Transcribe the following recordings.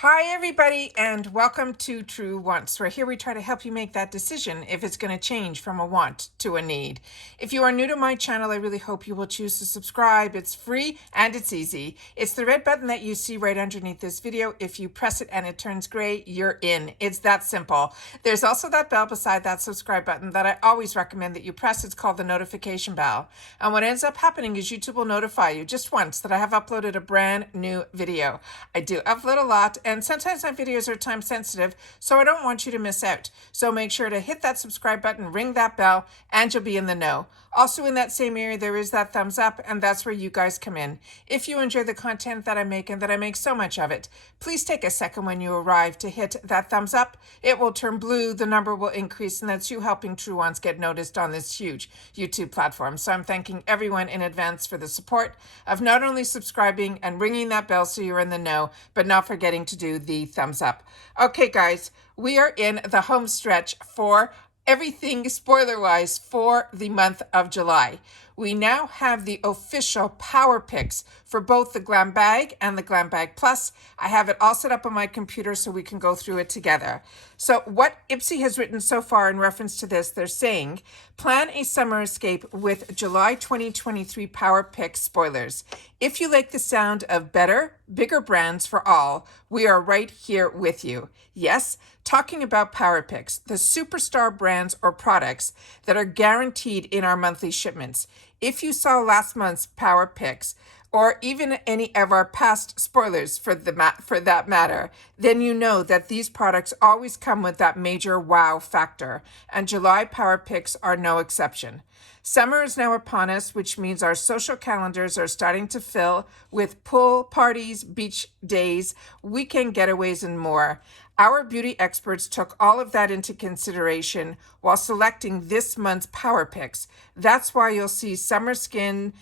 Hi everybody and welcome to True Wants, where here we try to help you make that decision if it's going to change from a want to a need. If you are new to my channel, I really hope you will choose to subscribe. It's free and it's easy. It's the red button that you see right underneath this video. If you press it and it turns gray, you're in. It's that simple. There's also that bell beside that subscribe button that I always recommend that you press. It's called the notification bell. And what ends up happening is YouTube will notify you just once that I have uploaded a brand new video. I do upload a lot, and sometimes my videos are time sensitive, so I don't want you to miss out. So make sure to hit that subscribe button, ring that bell, and you'll be in the know. Also in that same area, there is that thumbs up, and that's where you guys come in. If you enjoy the content that I make and that I make so much of it, please take a second when you arrive to hit that thumbs up. It will turn blue, the number will increase, and that's you helping True Ones get noticed on this huge YouTube platform. So I'm thanking everyone in advance for the support of not only subscribing and ringing that bell so you're in the know, but not forgetting to do the thumbs up. Okay, guys, we are in the home stretch for everything spoiler-wise for the month of July. We now have the official power picks for both the GlamBag and the GlamBag Plus. I have it all set up on my computer so we can go through it together. So what Ipsy has written so far in reference to this, they're saying, plan a summer escape with July 2023 power pick spoilers. If you like the sound of better, bigger brands for all, we are right here with you. Yes, talking about power picks, the superstar brands or products that are guaranteed in our monthly shipments. If you saw last month's power picks, or even any of our past spoilers for that matter, then you know that these products always come with that major wow factor, and July power picks are no exception. Summer is now upon us, which means our social calendars are starting to fill with pool parties, beach days, weekend getaways, and more. Our beauty experts took all of that into consideration while selecting this month's power picks. That's why you'll see summer skin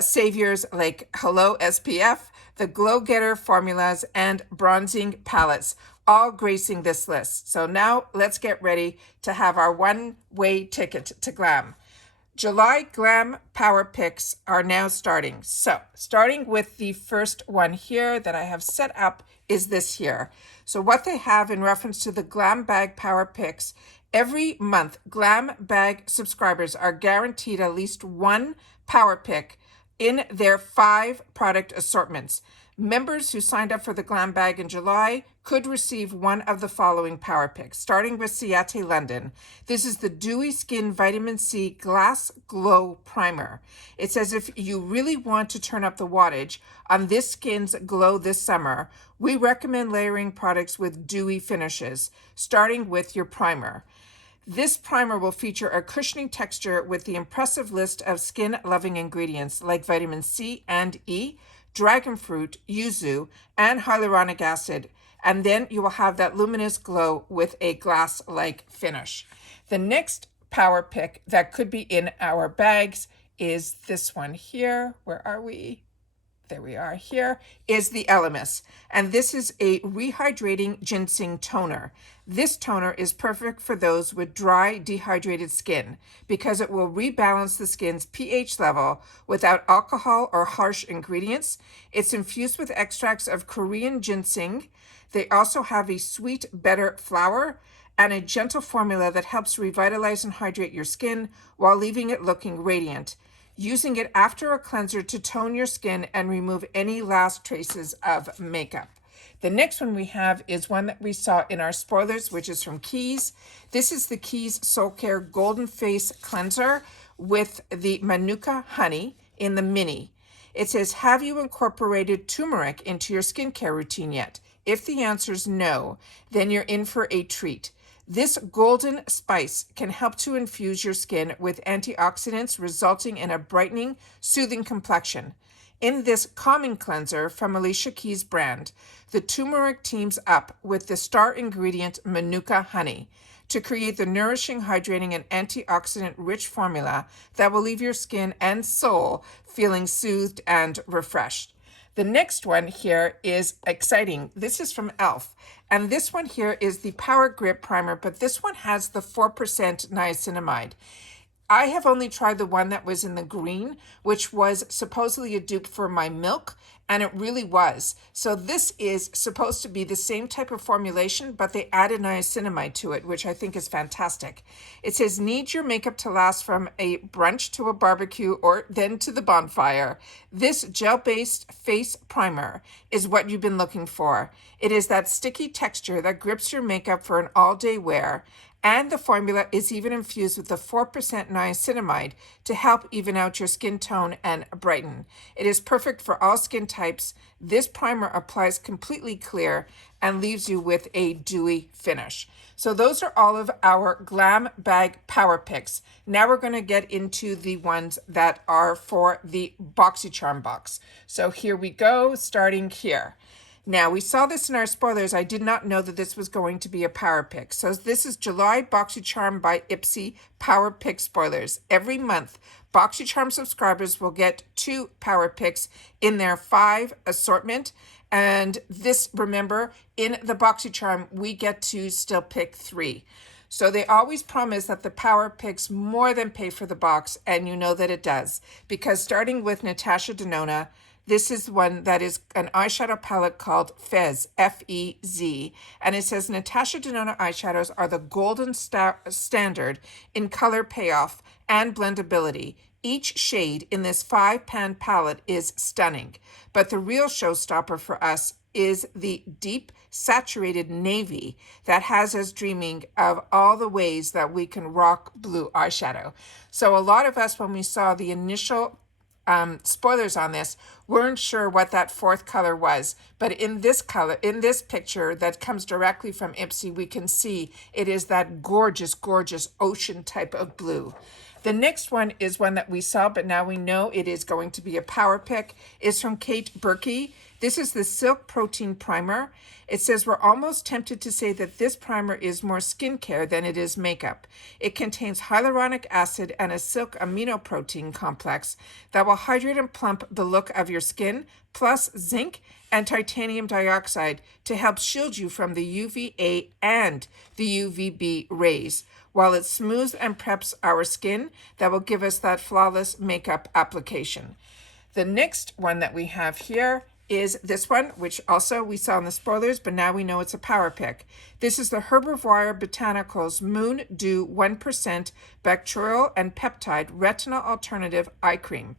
saviors like Hello SPF, the Glow Getter formulas, and bronzing palettes, all gracing this list. So now let's get ready to have our one-way ticket to glam. July Glam Power Picks are now starting. So starting with the first one here that I have set up is this here. So what they have in reference to the GlamBag Power Picks, every month GlamBag subscribers are guaranteed at least one power pick in their 5 product assortments. Members who signed up for the GlamBag in July could receive one of the following power picks, starting with Ciate London. This is the Dewy Skin Vitamin C Glass Glow Primer. It says if you really want to turn up the wattage on this skin's glow this summer, we recommend layering products with dewy finishes, starting with your primer. This primer will feature a cushioning texture with the impressive list of skin-loving ingredients like vitamin C and E, dragon fruit, yuzu, and hyaluronic acid. And then you will have that luminous glow with a glass-like finish. The next power pick that could be in our bags is this one here. Where are we? There we are. Here is the Elemis, and this is a rehydrating ginseng toner. This toner is perfect for those with dry, dehydrated skin because it will rebalance the skin's pH level without alcohol or harsh ingredients. It's infused with extracts of Korean ginseng. They also have a sweet, bitter flower and a gentle formula that helps revitalize and hydrate your skin while leaving it looking radiant. Using it after a cleanser to tone your skin and remove any last traces of makeup. The next one we have is one that we saw in our spoilers, which is from Keys. This is the Keys Soul Care Golden Face Cleanser with the Manuka honey in the mini. It says, have you incorporated turmeric into your skincare routine yet? If the answer is no, then you're in for a treat. This golden spice can help to infuse your skin with antioxidants, resulting in a brightening, soothing complexion. In this calming cleanser from Alicia Keys brand, the turmeric teams up with the star ingredient Manuka honey to create the nourishing, hydrating, and antioxidant-rich formula that will leave your skin and soul feeling soothed and refreshed. The next one here is exciting. This is from e.l.f. And this one here is the Power Grip Primer, but this one has the 4% niacinamide. I have only tried the one that was in the green, which was supposedly a dupe for my milk, And it really was. So this is supposed to be the same type of formulation, but they added niacinamide to it, which I think is fantastic. It says, need your makeup to last from a brunch to a barbecue or then to the bonfire. This gel-based face primer is what you've been looking for. It is that sticky texture that grips your makeup for an all-day wear. And the formula is even infused with the 4% niacinamide to help even out your skin tone and brighten. It is perfect for all skin types. This primer applies completely clear and leaves you with a dewy finish. So those are all of our GlamBag Power Picks. Now we're going to get into the ones that are for the Boxyvharm box. So here we go, starting here. Now, we saw this in our spoilers. I did not know that this was going to be a Power Pick. So this is July Boxyvharm by Ipsy Power Pick spoilers. Every month, Boxyvharm subscribers will get 2 Power Picks in their 5 assortment. And this, remember, in the Boxyvharm, we get to still pick 3. So they always promise that the Power Picks more than pay for the box, and you know that it does. Because starting with Natasha Denona, this is one that is an eyeshadow palette called Fez, F-E-Z. And it says Natasha Denona eyeshadows are the golden standard in color payoff and blendability. Each shade in this 5-pan palette is stunning. But the real showstopper for us is the deep saturated navy that has us dreaming of all the ways that we can rock blue eyeshadow. So a lot of us, when we saw the initial spoilers on this, weren't sure what that 4th color was, but in this color, in this picture that comes directly from Ipsy, we can see it is that gorgeous, gorgeous ocean type of blue. The next one is one that we saw, but now we know it is going to be a Power Pick. It's from Berkey. This is the Silk Protein Primer. It says we're almost tempted to say that this primer is more skincare than it is makeup. It contains hyaluronic acid and a silk amino protein complex that will hydrate and plump the look of your skin, plus zinc and titanium dioxide to help shield you from the UVA and the UVB rays, while it smooths and preps our skin that will give us that flawless makeup application. The next one that we have here is this one, which also we saw in the spoilers, but now we know it's a Power Pick. This is the Herbarium Botanicals Moon Dew 1% Bacterial and Peptide Retinol Alternative Eye Cream.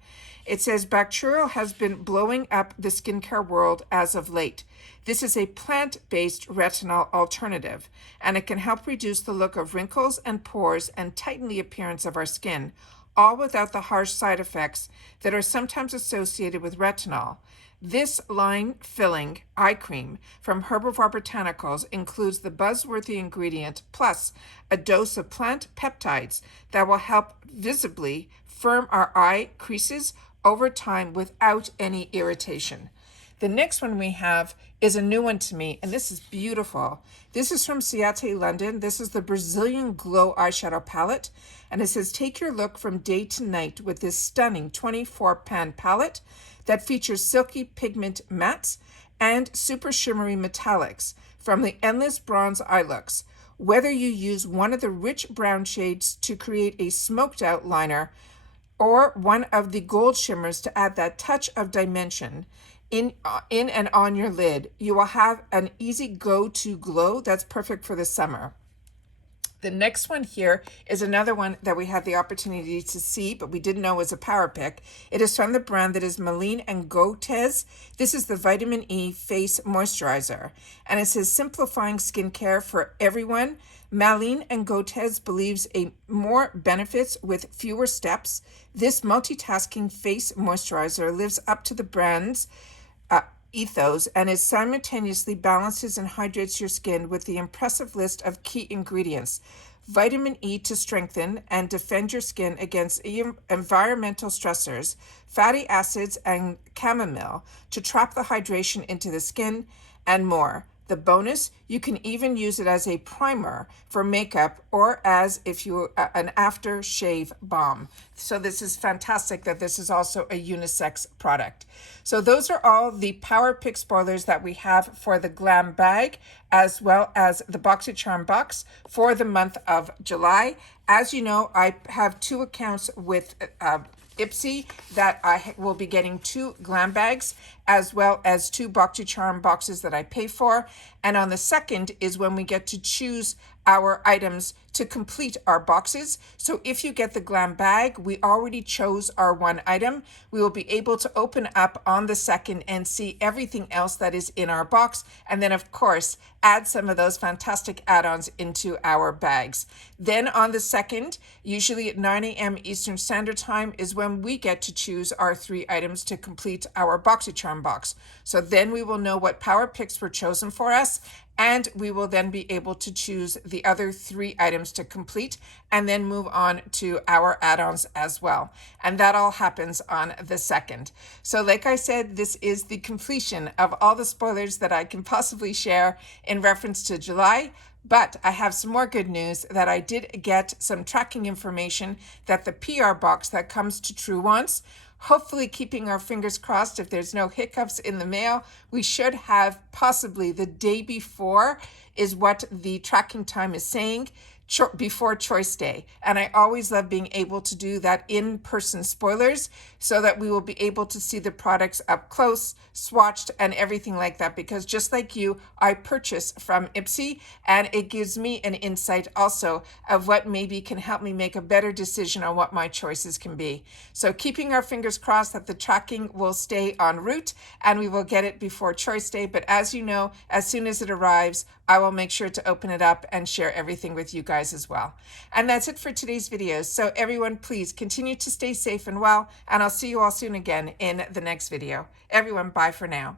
It says bacterial has been blowing up the skincare world as of late. This is a plant-based retinol alternative, and it can help reduce the look of wrinkles and pores and tighten the appearance of our skin, all without the harsh side effects that are sometimes associated with retinol. This line-filling eye cream from Herbarium Botanicals includes the buzzworthy ingredient plus a dose of plant peptides that will help visibly firm our eye creases over time without any irritation. The next one we have is a new one to me, and this is beautiful. This is from Ciate London. This is the Brazilian Glow eyeshadow palette, and it says take your look from day to night with this stunning 24-pan palette that features silky pigment mattes and super shimmery metallics from the endless bronze eye looks. Whether you use one of the rich brown shades to create a smoked out liner or one of the gold shimmers to add that touch of dimension in and on your lid, you will have an easy go-to glow that's perfect for the summer. The next one here is another one that we had the opportunity to see, but we didn't know was a Power Pick. It is from the brand that is Maline Gotez. This is the Vitamin E Face Moisturizer, and it says simplifying skincare for everyone. Maline Gotez believes a more benefits with fewer steps. This multitasking face moisturizer lives up to the brand's ethos and it simultaneously balances and hydrates your skin with the impressive list of key ingredients. Vitamin E to strengthen and defend your skin against environmental stressors, fatty acids and chamomile to trap the hydration into the skin, and more. The bonus, you can even use it as a primer for makeup or as if you an aftershave balm. So this is fantastic that this is also a unisex product. So those are all the Power Pick spoilers that we have for the GlamBag as well as the Boxyvharm box for the month of July. As you know, I have 2 accounts with Ipsy that I will be getting 2 GlamBags, as well as 2 Boxyvharm boxes that I pay for. And on the 2nd is when we get to choose our items to complete our boxes. So if you get the GlamBag, we already chose our one item. We will be able to open up on the 2nd and see everything else that is in our box. And then of course, add some of those fantastic add-ons into our bags. Then on the 2nd, usually at 9 a.m. Eastern Standard Time, is when we get to choose our 3 items to complete our Boxyvharm box. So then we will know what power picks were chosen for us, and we will then be able to choose the other 3 items to complete and then move on to our add-ons as well. And that all happens on the 2nd. So like I said, this is the completion of all the spoilers that I can possibly share in reference to July. But I have some more good news that I did get some tracking information that the PR box that comes to True Wants, hopefully keeping our fingers crossed if there's no hiccups in the mail, we should have possibly the day before is what the tracking time is saying, before choice day. And I always love being able to do that in-person spoilers so that we will be able to see the products up close, swatched, and everything like that, because just like you, I purchase from Ipsy, and it gives me an insight also of what maybe can help me make a better decision on what my choices can be. So keeping our fingers crossed that the tracking will stay en route and we will get it before choice day. But as you know, as soon as it arrives, I will make sure to open it up and share everything with you guys as well. And that's it for today's videos. So everyone, please continue to stay safe and well, and I'll see you all soon again in the next video. Everyone, bye for now.